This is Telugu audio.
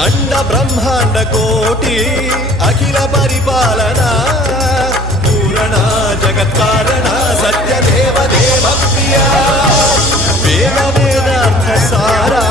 అండ బ్రహ్మాండ కోటి అఖిల పరిపాలన పూరణ జగత్కారణ సత్యదేవ దేవ ప్రియ వేద వేదార్థ సారా